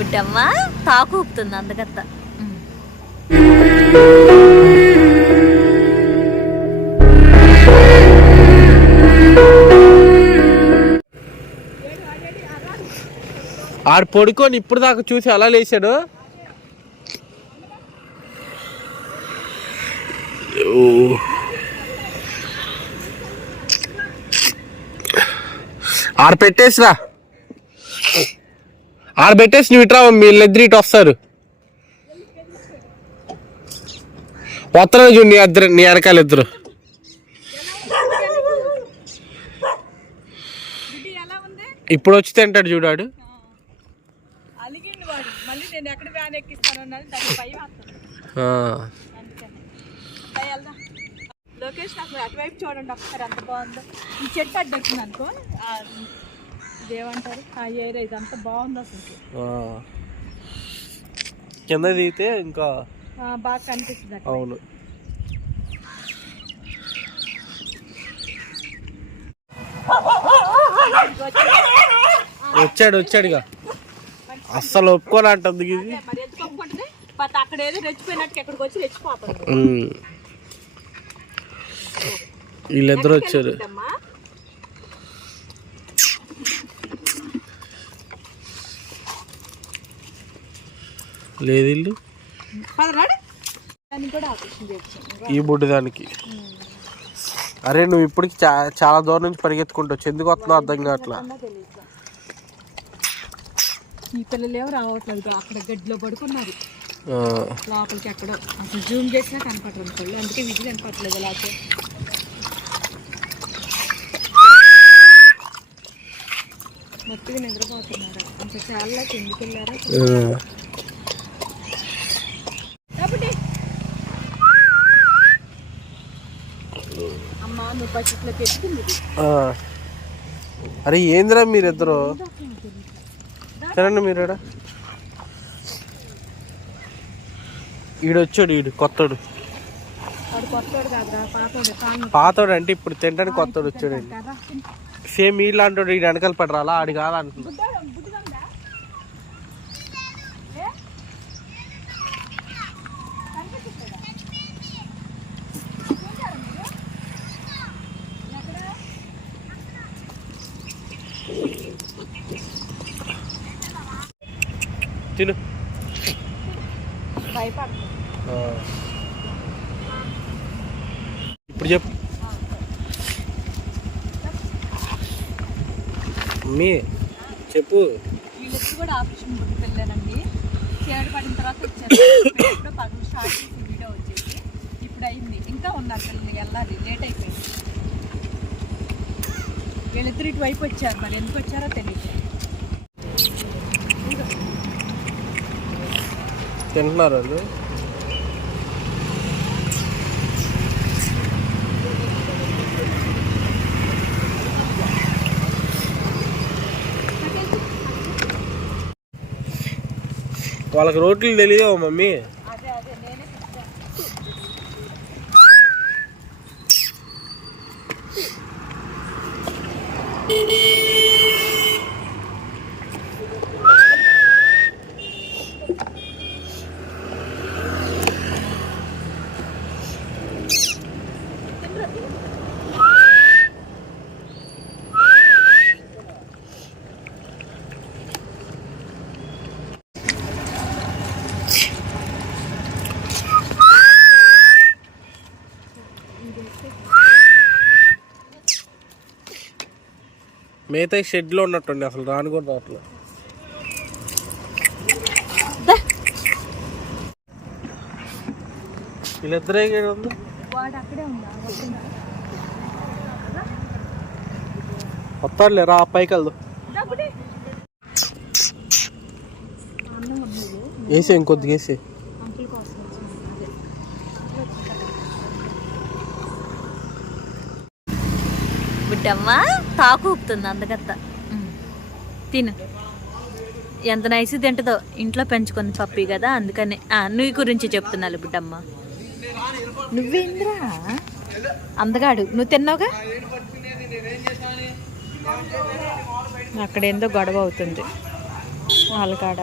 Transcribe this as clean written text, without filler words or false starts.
బుడ్డమ్మ తాకు ఊపుతుంది అందుకత్త. ఆడు పడుకొని ఇప్పుడు దాకా చూసి అలా లేచాడు. ఆడ పెట్టేసిరా, ఆడ పెట్టేసి నువ్వు ఇట్రా, వీళ్ళిద్దరు ఇటు వస్తారు. వస్తాను చూడు నీ వెనకాల ఇద్దరు. ఇప్పుడు వచ్చి తింటాడు చూడాడు. లొకేషన్ అసలు అటువైపు చూడండి ఒకసారి ఎంత బాగుందో. ఈ చెట్టు అడ్డొచ్చింది అనుకో, ఇదేమంటారు ఆ ఏరియా ఇదంతా బాగుంది అసలు. కింద దిగితే ఇంకా బాగా కనిపిస్తుంది. అవును. వచ్చాడుగా అస్సలు ఒప్పుకోనంటుంది ఇది. అక్కడ ఏదో రెచ్చిపోయినట్టు ఎక్కడికి వచ్చి రెచ్చిపోతాడు. వీళ్ళిద్దరు వచ్చారు. లేదు ఇల్లు ఈ బుడ్డి దానికి. అరే నువ్వు ఇప్పటికి చాలా దూరం నుంచి పరిగెత్తుకుంటూ వచ్చి ఎందుకు వస్తున్నావు అర్థం కావట్లా. ఈ పిల్లలు ఏమో రావట్లేదు, అక్కడ గడ్డిలో పడుకున్నారు లోపలికి. ఎక్కడో అసలు జూమ్ చేసినా కనపడరు పిల్లలు, అందుకే విధి కనపడలేదు. లేకపోతే మొత్తం నిద్రపోతున్నారు. అంత చాలా ఎందుకు వెళ్ళారా అమ్మా, నువ్వు బకెట్లోకి ఎత్తుకుంది. అరే ఏందిరా మీరిద్దరు తినండి. మీరు ఈడొచ్చాడు, ఈడు కొత్తడు. పాతోడు అంటే ఇప్పుడు తింటానికి కొత్తడు వచ్చాడు. సేమ్ వీళ్ళంటాడు, ఈడు వెనకాల పడరాలా ఆడి కాదంటున్నా. తిను. ఇప్పుడు చెప్పు మీ చెప్పు. వీళ్ళకి కూడా ఆపరేషన్ బుడ్డికి వెళ్ళానండి. చీరడు పడిన తర్వాత వచ్చారు. ఇప్పుడు పగలు స్టార్ట్ చేసి వీడియో వచ్చేసి ఇప్పుడు అయింది. ఇంకా ఉన్నారు పిల్లలు, వెళ్ళాలి, లేట్ అయిపోయింది. వీళ్ళిద్దరు ఇటువైపు వచ్చారు, మరి ఎందుకు వచ్చారో తెలియదు. తింటున్నారు వాళ్ళు. వాళ్ళకి రోట్లు తెలియదు మమ్మీ. మిగతా షెడ్లో ఉన్నట్టుండి అసలు రాను కూడా రావట్లేదు. వీళ్ళిద్దరే ఉంది. వస్తాడులే రా, పైకి వెళ్దాం. వేసే ఇంకొద్దిగా వేసే. బుడ్డమ్మ తాకు ఊపుతుంది అందుకత్త. తిను, ఎంత నైస్ తింటుందో. ఇంట్లో పెంచుకొని పప్పి కదా, అందుకని. నువ్వు గురించి చెప్తున్నాను బుడ్డమ్మ. నువ్వేంద్రా అందగాడు, నువ్వు తిన్నావుగా. అక్కడేందో గొడవ అవుతుంది వాళ్ళ కాడ.